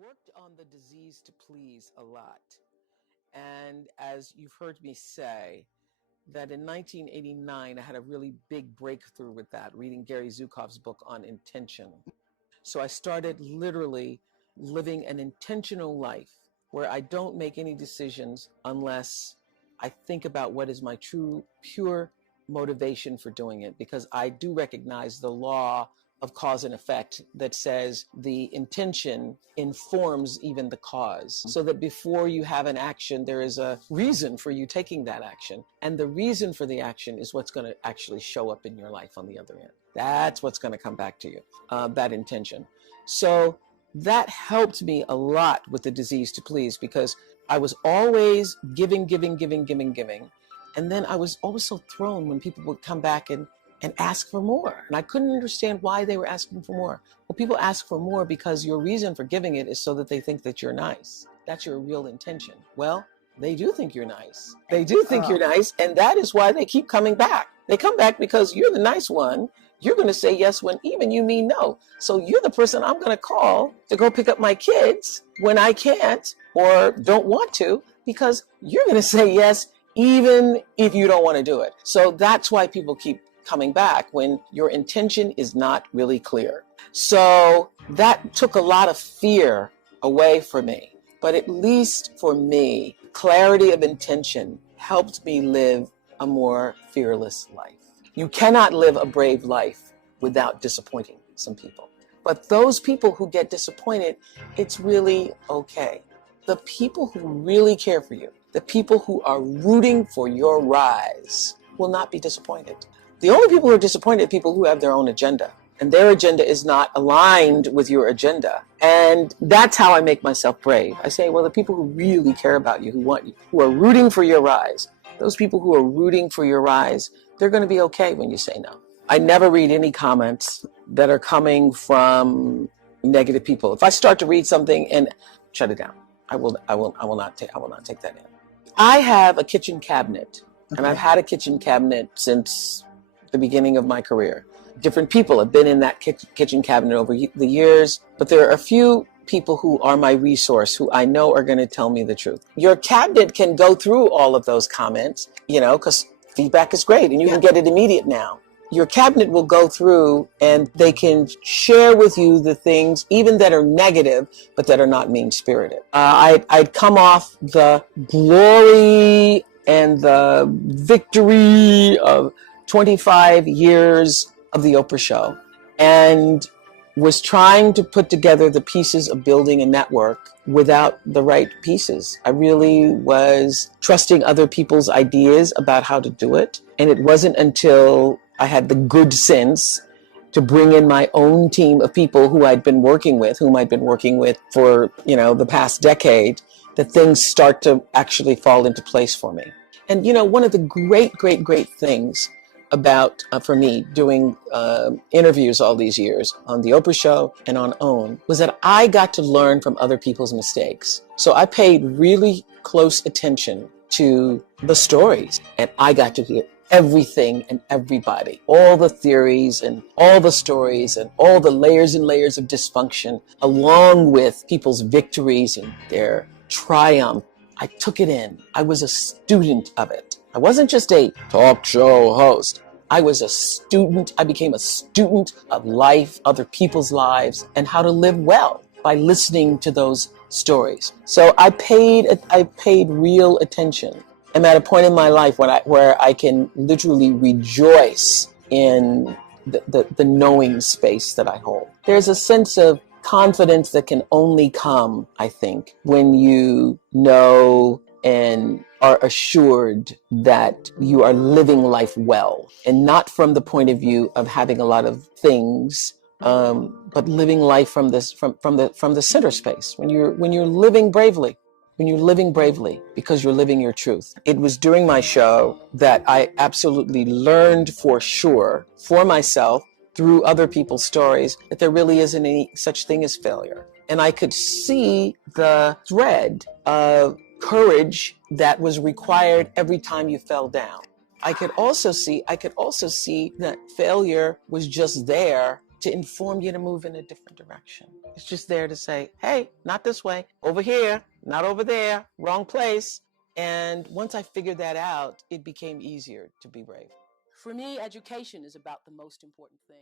worked on the disease to please a lot. And as you've heard me say, that in 1989, I had a really big breakthrough with that, reading Gary Zukav's book on intention. So I started literally living an intentional life where I don't make any decisions unless I think about what is my true, pure motivation for doing it, because I do recognize the law of cause and effect that says the intention informs even the cause, so that before you have an action, there is a reason for you taking that action. And the reason for the action is what's going to actually show up in your life on the other end. That's what's going to come back to you, that intention. So that helped me a lot with the disease to please, because I was always giving. And then I was always so thrown when people would come back and ask for more. And I couldn't understand why they were asking for more. Well, people ask for more because your reason for giving it is so that they think that you're nice. That's your real intention. Well, they do think you're nice. They do think you're nice, and that is why they keep coming back. They come back because you're the nice one. You're going to say yes when even you mean no. So you're the person I'm going to call to go pick up my kids when I can't or don't want to, because you're going to say yes even if you don't want to do it. So that's why people keep coming back, when your intention is not really clear. So that took a lot of fear away from me. But at least for me, clarity of intention helped me live a more fearless life. You cannot live a brave life without disappointing some people. But those people who get disappointed, it's really okay. The people who really care for you, the people who are rooting for your rise, will not be disappointed. The only people who are disappointed are people who have their own agenda, and their agenda is not aligned with your agenda. And that's how I make myself brave. I say, well, the people who really care about you, who want you, who are rooting for your rise, those people who are rooting for your rise, they're going to be okay when you say no. I never read any comments that are coming from negative people. If I start to read something and shut it down, I will not take that in. I have a kitchen cabinet, and I've had a kitchen cabinet since the beginning of my career. Different people have been in that kitchen cabinet over the years, but there are a few people who are my resource, who I know are going to tell me the truth. Your cabinet can go through all of those comments, because feedback is great and you can get it immediate now. Your cabinet will go through and they can share with you the things, even that are negative, but that are not mean-spirited. I'd come off the glory and the victory of 25 years of the Oprah show, and was trying to put together the pieces of building a network without the right pieces. I really was trusting other people's ideas about how to do it. And it wasn't until I had the good sense to bring in my own team of people whom I'd been working with for, the past decade, that things start to actually fall into place for me. And, one of the great things about, for me, doing interviews all these years on the Oprah show and on OWN, was that I got to learn from other people's mistakes. So I paid really close attention to the stories, and I got to hear everything and everybody, all the theories and all the stories and all the layers and layers of dysfunction, along with people's victories and their triumph. I took it in. I was a student of it. I wasn't just a talk show host. I was a student. I became a student of life, other people's lives, and how to live well by listening to those stories. So I paid real attention. I'm at a point in my life where I can literally rejoice in the knowing space that I hold. There's a sense of confidence that can only come, I think, when you know and are assured that you are living life well, and not from the point of view of having a lot of things, but living life from the center space. When you're living bravely. When you're living bravely because you're living your truth. It was during my show that I absolutely learned for sure, for myself, through other people's stories, that there really isn't any such thing as failure. And I could see the thread of courage that was required every time you fell down. I could also see that failure was just there to inform you to move in a different direction. It's just there to say, hey, not this way, over here, not over there, wrong place. And once I figured that out, it became easier to be brave. For me, education is about the most important thing.